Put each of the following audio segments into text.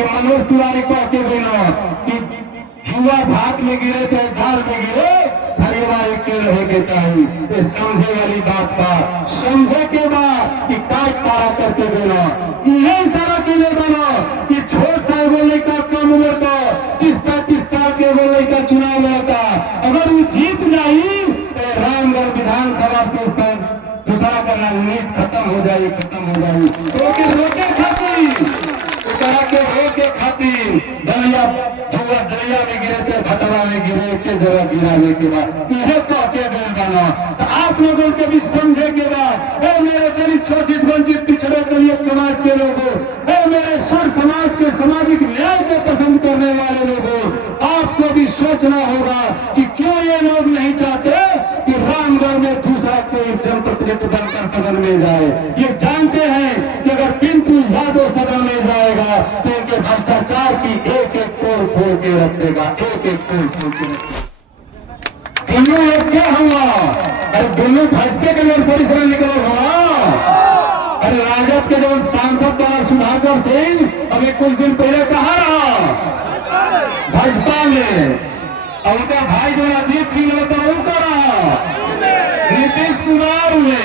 कि मनोज तिवारी कह के बोलो कि युवा भाग में गिरे थे दाल में गिरे परिवार के रहे के चाहिए। ये समझे वाली बात का समझे के बाद कि काट पारा करके बोलो यही सारा के लिए बोलो कि छोट सा बोले का कम उम्र का 30-35 साल के बोले का चुनाव लड़ता अगर वो जीत जाए तो रामगढ़ विधानसभा से दूसरा का राजनीति खत्म हो जाए रोके खातिर रोके खातिर दलिया में गिरे थे भटवा में गिरे के जगह गिराने के बाद यह कह के बोल बना तो आप लोगों के भी समझे के बाद मेरे दलित शोषित वंचित पिछड़े दलित समाज के लोगों मेरे सुर समाज के सामाजिक न्याय को पसंद करने वाले लोगों आपको भी सोचना होगा कि क्यों ये लोग नहीं चाहते कि रामगढ़ में दूसरा कोई जनप्रतिनिधि बनकर सदन में जाए। ये जानते हैं कि अगर पिंटू यादव सदन में जाएगा तो इनके भ्रष्टाचार की एक एक पोल खोल के रख देगा दोनों लोग क्या हुआ। अरे दोनों भाजपा के नर्सरी से निकलो हुआ। अरे राजद के जो सांसद द्वारा सुधाकर सिंह अभी कुछ दिन पहले कहा रहा भाजपा में उनका भाई जो अजीत सिंह होता वो कहा नीतीश कुमार हुए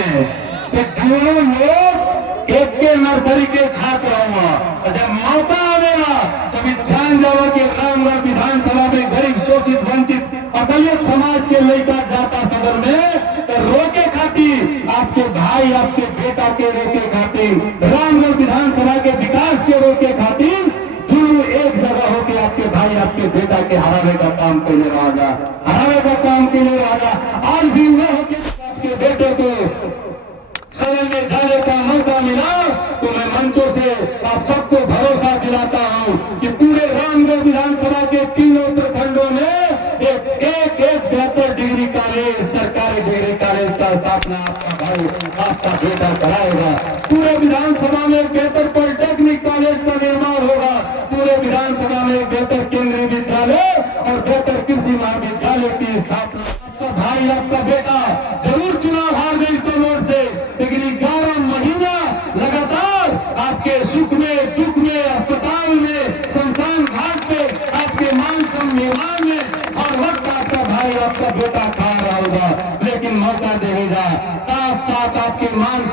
तो दोनों लोग एक के नर्सरी के छात्र हुआ। जब मौका आएगा तभी जान जाओ कि रामगढ़ विधानसभा में गरीब शोषित वंचित अदलित समाज के लेकर जाता सदन में तो रोके खातिर आपके भाई आपके बेटा के रोके खातिर रामगढ़ विधानसभा के विकास के रोके खातिर दोनों एक जगह होकर आपके भाई आपके बेटा के हराने का काम के लिए रहेगा आज भी वह होकर आपके बेटे को सदन में जाने का मौका मिला तो मैं मंचों से आप सबको भरोसा दिलाता हूं कि पूरे रामगढ़ विधानसभा के तीनों प्रखंडों में एक बेहतर डिग्री कॉलेज सरकारी डिग्री कॉलेज का स्थापना आपका भाई आपका बेटा कराएगा। पूरे विधानसभा में बेहतर पॉलिटेक्निक कॉलेज का निर्माण होगा। पूरे विधानसभा में बेहतर केंद्रीय विद्यालय और बेहतर कृषि महाविद्यालय की स्थापना आपका भाई आपका बेटा जरूर चुनाव हार गई तो वोट से लेकिन 11 महीना लगातार आपके सुख में दुख में अस्पताल में शमशान घाट पे आपके मान सम्मान में हर वक्त आपका भाई आपका बेटा खा रहा होगा लेकिन मौका देगा साथ साथ आपके मान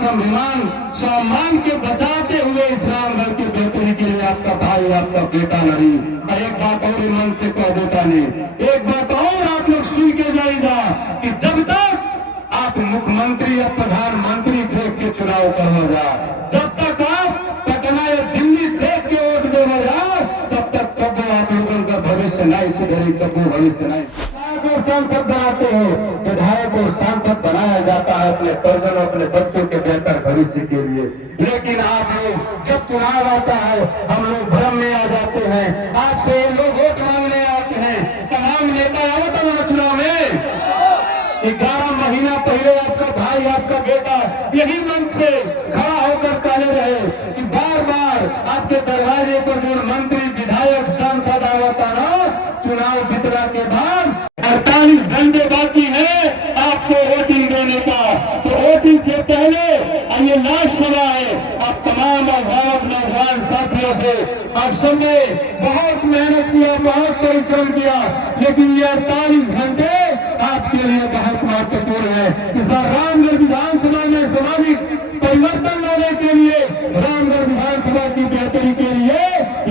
सम्मान के बचाते हुए इस रामगढ़ की बेहतरी के लिए आपका भाई आपका बेटा लड़ी। एक बात और मन से कह देता नहीं एक बात और आप लोग सुन के जाएगा कि जब तक आप मुख्यमंत्री या प्रधानमंत्री देख के चुनाव करवाएगा जब तक आप पटना या दिल्ली देख के वोट देगा तब तक कब आप लोगों का भविष्य नहीं सुधरी कब भविष्य नहीं। सांसद बनाते हो विधायक को सांसद बनाया जाता है अपने परिजन अपने बच्चों के बेहतर भविष्य के लिए लेकिन आप लोग जब चुनाव आता है हम लोग भ्रम में आ जाते हैं। आपसे ये लोग वोट मांगने आते हैं तमाम नेता आवत हमारे चुनाव में 11 महीना पहले आपका भाई आपका बेटा यही मन से खड़ा होकर काले रहे कि बार बार आपके दरवाजे पर जो मंत्री विधायक सांसद आवता ना चुनाव जीतने के बाद 48 घंटे बाकी है आपको वोटिंग देने का तो वोटिंग से पहले ये लास्ट सभा है आप तमाम अभिभावक नौजवान साथियों से आप सबने बहुत मेहनत किया बहुत परिश्रम किया लेकिन ये 48 घंटे आपके लिए बहुत महत्वपूर्ण है। इस बार रामगढ़ विधानसभा में सामाजिक परिवर्तन लाने के लिए रामगढ़ विधानसभा की बेहतरी के लिए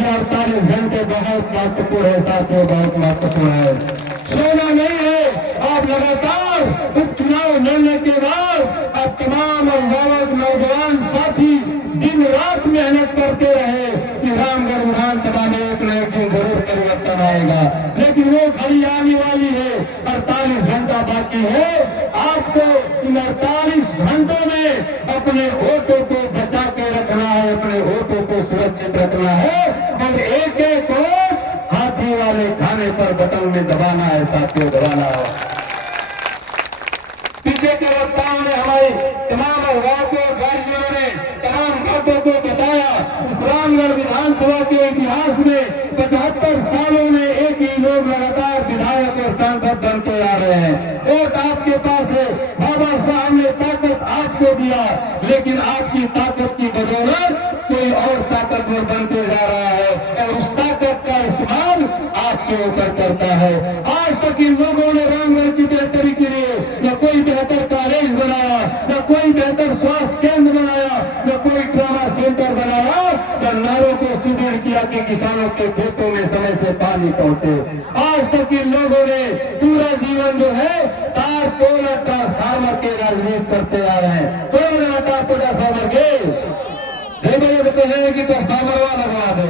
ये 48 घंटे बहुत महत्वपूर्ण है साथियों बहुत महत्वपूर्ण है। सोना नहीं है आप लगातार उपचुनाव मिलने के बाद आप तमाम अभिभावक नौजवान साथी दिन रात मेहनत करते रहे कि रामगढ़ विधानसभा में एक न एक दिन जरूर परिवर्तन आएगा लेकिन वो घड़ी आने वाली है 48 घंटा बाकी है। आपको इन 48 घंटों में अपने वोटों को बचा के रखना है अपने वोटों को सुरक्षित रखना है और एक एक वोट हाथी वाले खाने पर बटन में दबाना है साथियों दबाना है। पीछे के वक्ताओं ने हमारी तमाम अभिभावकों गार्जियनों ने तमाम बातों को बताया। इस रामगढ़ विधानसभा के इतिहास में 75 सालों में एक ही लोग लगातार विधायक और सांसद बनते आ रहे हैं। वोट आपके पास है बाबा साहब ने ताकत आपको दिया लेकिन आपकी ताकत की बदौलत कोई और ताकतवर बनते जा रहा है और उस सुदृढ़ किया कि किसानों के खेतों में समय से पानी पहुंचे। आज तक इन लोगों ने पूरा जीवन जो है तार पोल और ट्रांसफार्मर के राजनीति करते आ रहे हैं। कौन बनाता ट्रांसफार्मर के? कहते हैं कि ट्रांसफार्मर वाला लगवा दो।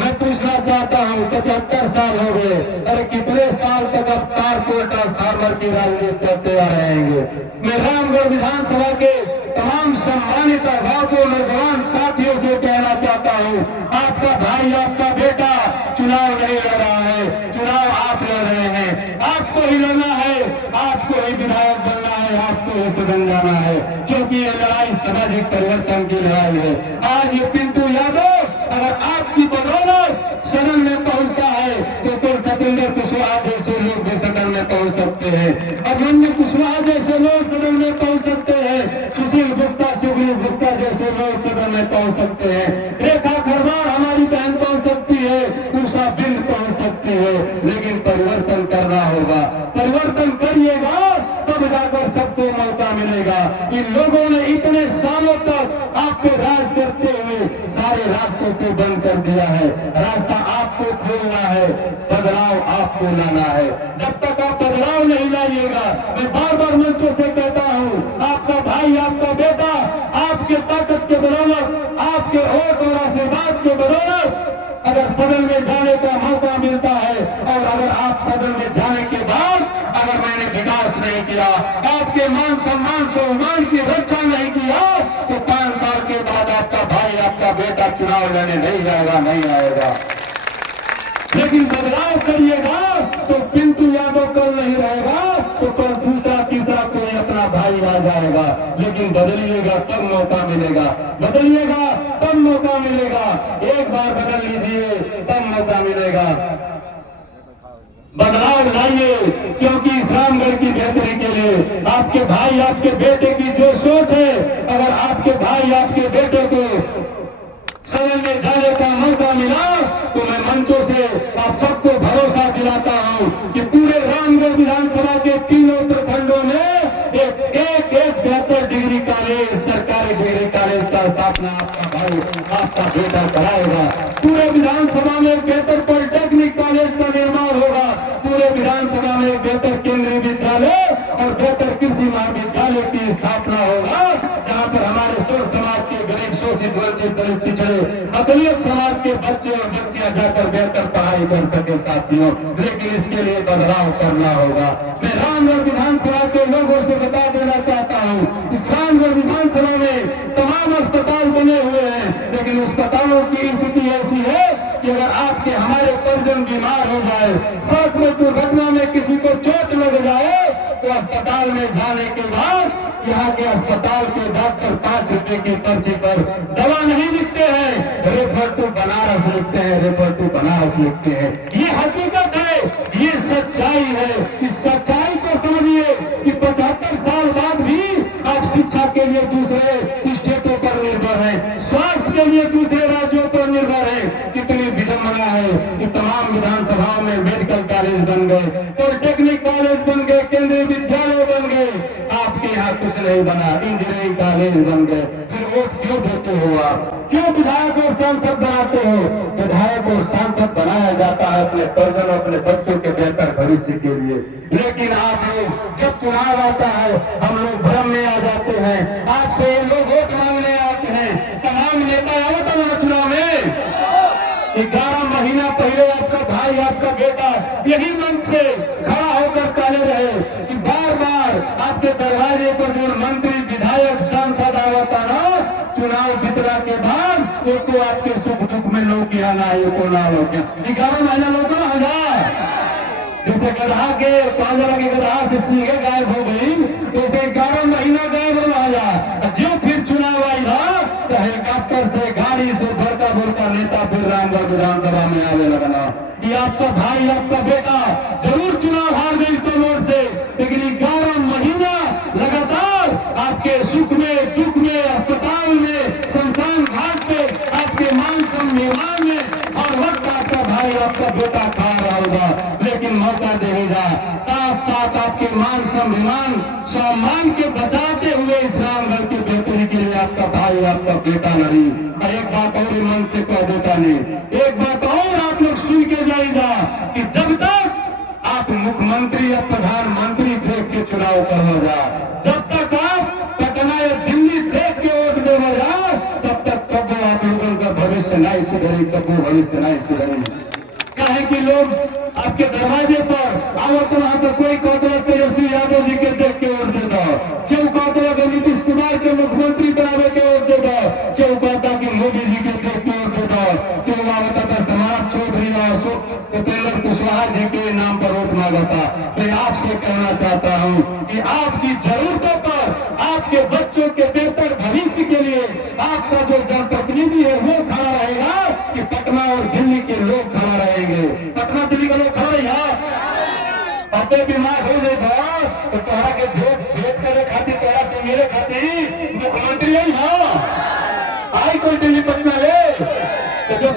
मैं पूछना चाहता हूँ 75 साल हो गए, अरे कितने साल तक अब तार पोल ट्रांसफार्मर की राजनीति करते आ रहेंगे? मैं रामगढ़ विधानसभा के तमाम सम्मानित अभिभावकों नौजवान साथियों से कहना चाहता हूँ, आपका भाई आपका बेटा चुनाव नहीं लड़ रहा है, चुनाव आप लड़ रहे हैं। आपको ही लड़ना है, आपको ही विधायक बनना है, आपको ही सदन जाना है, क्योंकि ये लड़ाई सामाजिक परिवर्तन की लड़ाई है। आज ये पिंटू यादव अगर आपकी बदौलत सदन में पहुंचता है तो सतेंद्र कुशवाहा जैसे लोग भी सदन में पहुंच सकते हैं, अभिमन्यु कुशवाहा जैसे लोग सदन में पहुंच सकते हैं, सुशील गुप्ता सुग्रीव गुप्ता जैसे लोग सदन में पहुंच सकते हैं, रेखा खरवार हमारी बहन पहुंच सकती है, उषा बिंद पहुंच सकती है। लेकिन परिवर्तन करना होगा, परिवर्तन करिएगा तब जाकर सबको मौका मिलेगा। इन लोगों ने इतने सालों तक आपको राज करते हुए सारे रास्तों को बंद कर दिया है। रास्ता आपको खोलना है, बदलाव आपको लाना है। जब तक आप बदलाव नहीं लाइएगा, मैं बार बार मंचों से कहता हूँ, आपका भाई आपका बेटा आपके ताकत के बदौलत, आपके वोट और आशीर्वाद के बदौलत अगर सदन में जाने का मौका मिलता है, और अगर आप सदन में जाने के बाद अगर मैंने विकास नहीं किया, आपके मान सम्मान सम्मान की रक्षा नहीं किया, तो 5 साल के बाद आपका भाई आपका बेटा चुनाव लड़ने नहीं जाएगा, नहीं आएगा। लेकिन बदलाव करिएगा तो पिंटू यादव कल नहीं रहेगा, तो कल दूसरा तीसरा कोई अपना भाई आ जाएगा। लेकिन बदलिएगा तब मौका मिलेगा, बदलिएगा तब मौका मिलेगा। एक बार बदल लीजिए तब मौका मिलेगा। बदलाव लाइए, क्योंकि इस रामगढ़ की बेहतरी के लिए आपके भाई आपके बेटे की जो सोच है, अगर आपके भाई आपके बेटे को सदन में जाने का मौका मिला तो मैं मंचों से आप सबको भरोसा दिलाता हूं कि पूरे रामगढ़ विधानसभा के तीनों प्रखंडों में एक बेहतर डिग्री कॉलेज, सरकारी डिग्री कॉलेज का स्थापना आपका भाई आपका बेटा कराएगा। पूरे विधानसभा में एक बेहतर पॉलिटेक्निक कॉलेज का निर्माण होगा, पूरे विधानसभा में एक बेहतर केंद्रीय विद्यालय और बेहतर कृषि महाविद्यालय की स्थापना होगा, जहां पर हमारे सोच समाज के गरीब शोषित वंचित दलित पिछड़े अकलियत समाज के बच्चे और बच्चियां जाकर बेहतर पढ़ाई कर सके साथियों। लेकिन इसके लिए बदलाव करना होगा। मैं रामगढ़ विधानसभा के लोगों से बता देना चाहता हूं, इस रामगढ़ विधानसभा में तमाम अस्पताल बने हुए हैं, लेकिन अस्पतालों की स्थिति ऐसी है कि अगर आपके हमारे परिजन बीमार हो जाए, सड़क में दुर्घटना में किसी को चोट लग जाए, तो अस्पताल में जाने के बाद यहाँ के अस्पताल के डॉक्टर 5 रुपए की पर्ची पर दवा नहीं लिखते हैं, रेफर टू बनारस लिखते हैं, रेफर टू बनारस लिखते हैं। ये हकीकत है, ये सच्चाई है। इस सच्चाई को समझिए कि 75 साल बाद भी आप शिक्षा के लिए दूसरे स्टेटों पर निर्भर है, स्वास्थ्य के लिए दूसरे राज्यों पर निर्भर है। कितनी विडंबना है कि तमाम विधानसभाओं में मेडिकल कॉलेज बन गए, पॉलिटेक्निक कॉलेज बन गए, केंद्रीय विद्यालय बन गए, आपके यहाँ कुछ नहीं बना, इंजीनियरिंग कॉलेज बन गए। फिर वोट क्यों देते हो आप? क्यों विधायक और सांसद बनाते हो? विधायक और सांसद बनाया जाता है अपने परिजनों अपने बच्चों के बेहतर भविष्य के लिए। लेकिन आप लोग जब चुनाव आता है, हम लोग भ्रम में आ जाते हैं, आपसे ये लोग वोट मांगने आते हैं। तमाम नेता आए तो चुनाव में 11 महीना पहले आपका भाई आपका बेटा यही मंच से खड़ा होकर कहते रहे कि बार बार आपके दरवाजे पर जो मंत्री विधायक सांसद आवता ना, चुनाव जीतना के बाद एक तो आपके सुख दुख में लोग यहाँ ना आए को ना हो गया। 11 महीना लोग ना हजार जैसे गधा के पांजरा के गधा से सीधे गायब हो गई, जैसे 11 महीना गायब हो गया। जो फिर चुनाव आई था तो हेलीकॉप्टर से गाड़ी से भरता भरता नेता फिर रामगढ़ विधानसभा में आने लगना। ये आपका भाई आपका बेटा जरूर चुनाव हार गई कमोर से, लेकिन 11 महीना लगातार आपके सुख में दुख में अस्पताल में शमशान घाट पे आपके मान सम्मान में हर वक्त आपका भाई आपका बेटा खा रहा होगा, लेकिन मौका देगा। साथ साथ आपके मान सम्मान के बचाते हुए इस रामगढ़ की बेहतरी के लिए आपका भाई आपका बेटा लड़ी। एक बात और मन से कह देता नहीं, एक बात और आप लोग सुन के जाएगा कि जब तक आप मुख्यमंत्री या प्रधानमंत्री देख के चुनाव करवाजा, जब तक आप पटना या दिल्ली देख के वोट देगा, तब तक कबो आप लोगों का भविष्य नहीं सुधरे, कबो भविष्य नहीं सुधरे। कहे कि लोग आपके दरवाजे पर आओ तो वहां पर कोई कहते तेजस्वी यादव जी के देख के वोट देगा, क्यों कहते नीतीश कुमार के मुख्यमंत्री बनावे के वोट देगा, क्यों कहता कि मोदी जी के देख के वोट देगा, क्यों मांगता था समाज चौधरी और उपेंद्र कुशवाहा जी के नाम पर वोट मांगा था। मैं आपसे कहना चाहता हूं कि आपकी जरूरतों पर, आपके बच्चों के बेहतर भविष्य के लिए आपका जो जनप्रतिनिधि है वो खड़ा रहेगा कि पटना और दिल्ली के लोग खड़ा रहेंगे। पटना दिल्ली का लोग खड़ा रहेगा, अपने बीमार हो जाएगा तो तोहरा के भेंट करे खातिर, तोहरा से मेरे खातिर मुख्यमंत्री है। हाँ आई कोई दिल्ली पटना है तो जब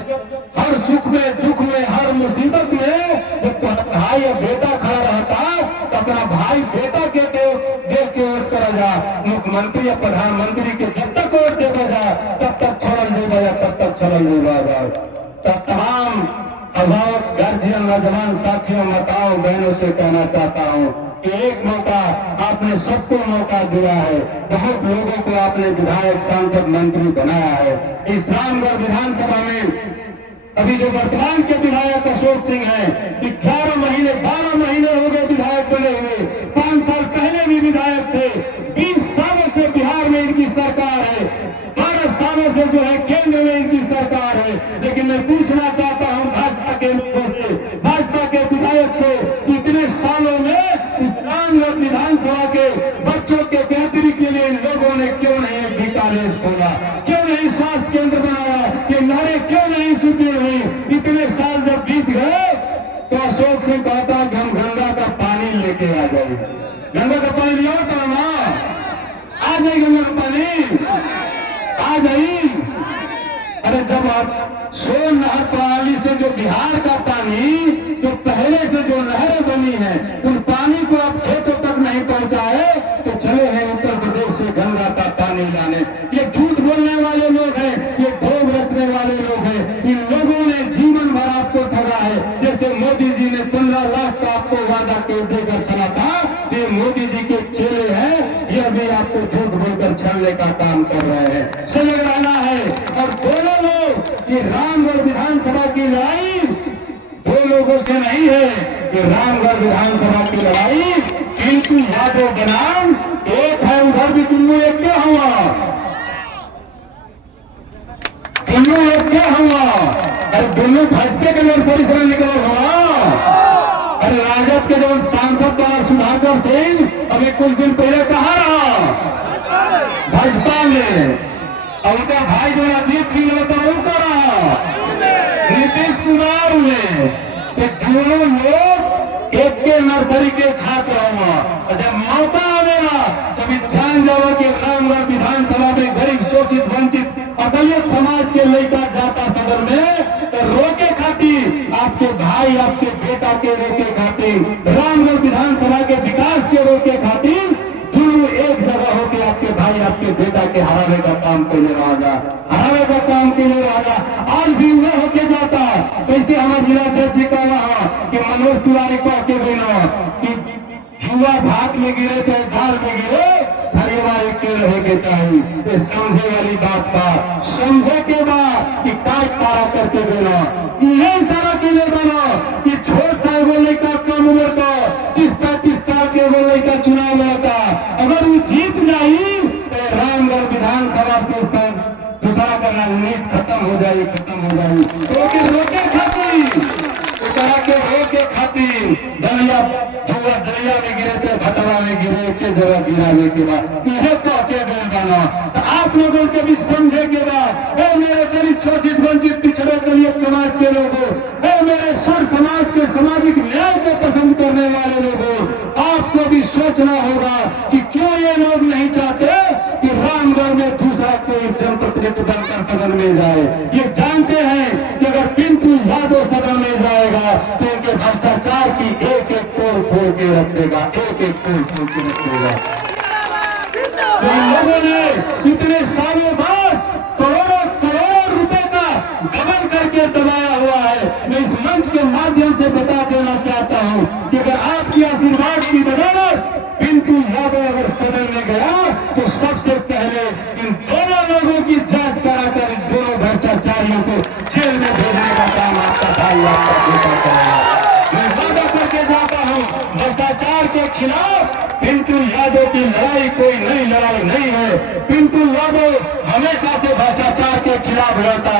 हर सुख में दुख में हर मुसीबत में जब तुम्हारा भाई या बेटा खड़ा रहता तो अपना भाई बेटा के देख के वोट करा जा, मुख्यमंत्री या प्रधानमंत्री के जब तक वोट देगा जा तब तक छोड़ल देगा या तब तक छोड़ल देगा। तब तमाम अभिभावक गार्जियन नौजवान साथियों माताओं बहनों से कहना चाहता हूं कि एक मौका आपने सबको मौका दिया है, बहुत लोगों को आपने विधायक सांसद मंत्री बनाया है। इस रामगढ़ विधानसभा में अभी जो वर्तमान के विधायक अशोक सिंह हैं, 11 महीने 12 महीने हो गए विधायक बने हुए, 5 साल पहले भी विधायक थे, 20 सालों से बिहार में इनकी सरकार है, 12 सालों से जो है केंद्र में इनकी सरकार है। लेकिन मैं पूछना चाहता हूं भाजपा के लोगों से, भाजपा के विधायक से, इतने सालों में इस रामगढ़ विधानसभा के बच्चों के बेहतरी के लिए इन लोगों ने क्यों नहीं भी कॉलेज खोला, क्यों नहीं स्वास्थ्य केंद्र बनाया, कि नारे क्यों नहीं छुपी हुई। इतने साल जब बीत गए तो अशोक सिंह कहता कि हम गंगा का पानी लेके आ जाए, गंगा का पानी लिया तो आ जाए, गंगा का पानी आ जाई। अरे जब आप सोन नहर प्रणाली से जो बिहार का पानी जो पहले से जो नहरें बनी है उन पानी को आप खेतों तक नहीं पहुंचाए तो चले हैं उत्तर प्रदेश से गंगा का पानी लाने। ये झूठ बोलने वाले लोग हैं, ये ढोंग रचने वाले लोग हैं। इन लोगों ने जीवन भर आपको ठगा है। जैसे मोदी जी ने 15 लाख का आपको वादा देकर चला था, ये मोदी जी के चेले हैं, ये भी आपको झूठ बोलकर छलने का काम कर रहे हैं। सजग रहना है। और दोनों लोग ये रामगढ़ विधानसभा की लड़ाई दो लोगों से नहीं है, ये रामगढ़ विधानसभा की लड़ाई पिंटू यादव बनाम एक है, उधर भी दुनू एक क्या हुआ, दुनू एक क्या हुआ। अरे दोनों भाजपा के नर्सरी से निकला हुआ। अरे राजद के जो सांसद द्वारा सुधाकर सिंह अभी कुछ दिन पहले कहा रहा भाजपा में, और उनका भाई जो अजीत सिंह होता है वो रहा नीतीश कुमार ने, तो दोनों लोग एक के नर्सरी के छात्र हुआ। जब मौका आएगा तभी जान जाओ कि रामगढ़ विधानसभा में गरीब शोषित वंचित अकलियत समाज के लेकर जाता सदन में तो रोके खातिर आपके भाई आपके बेटा के रोके खातिर, रामगढ़ विधानसभा के विकास के रोके खातिर दोनों एक जगह होकर आपके भाई आपके बेटा के हराने का काम के लिए रहेगा, हराने का काम के लिए रहेगा। आज भी वह होके जाता वैसे हमारे जिला अध्यक्ष जी का रहा कि मनोज तिवारी कह के देना कि युवा भात में गिरे चाहे दाल में गिरे हरिवा एक के रहे के चाहिए। ये समझे वाली बात था, समझे के बाद कि काट पारा करके देना, यही सारा के लिए बना कि छोट सा वो लड़का कम उम्र का 30-35 साल के वो लड़का चुनाव लड़ता, अगर वो जीत जाए तो रामगढ़ विधानसभा से दूसरा का राजनीति खत्म हो जाए, खत्म हो जाए। रोके खातिर के रोके खातिर दलिया में गिरे थे, भटवा में गिरे, के जगह गिराने के बाद यह कह के बोल बना। तो आप लोगों के भी समझे के बाद मेरे दलित शोषित वंचित पिछड़े दलित समाज के लोगों, मेरे स्वर समाज के सामाजिक न्याय को पसंद करने वाले लोगों, आपको भी सोचना होगा कि क्यों ये लोग नहीं चाहते कि रामगढ़ में दूसरा कोई जनप्रतिनिधि बनकर सदन में जाए। ये जानते हैं कि अगर पिंटू यादव सदन में जाएगा तो इनके भ्रष्टाचार की एक एक पोल फोड़ के रख देगा, एक एक पोल फोड़ के रख देगा। तो इन लोगों ने इतने सालों बाद करोड़ों करोड़ रुपए का गबन करके दबाया हुआ है। मैं इस मंच के माध्यम से बता देना चाहता हूं कि अगर आपके आशीर्वाद की बदौलत पिंटू यादव अगर सदन में गया तो सबसे पहले इन दोनों लोगों की जांच कराकर इन दोनों भ्रष्टाचारियों को जेल में भेजने का काम आपका भाई आपका बेटा करेगा। मैं वादा करके जाता हूं, भ्रष्टाचार के खिलाफ पिंटू यादव की लड़ाई कोई नई लड़ाई नहीं है। पिंटू यादव हमेशा से भ्रष्टाचार के खिलाफ लड़ता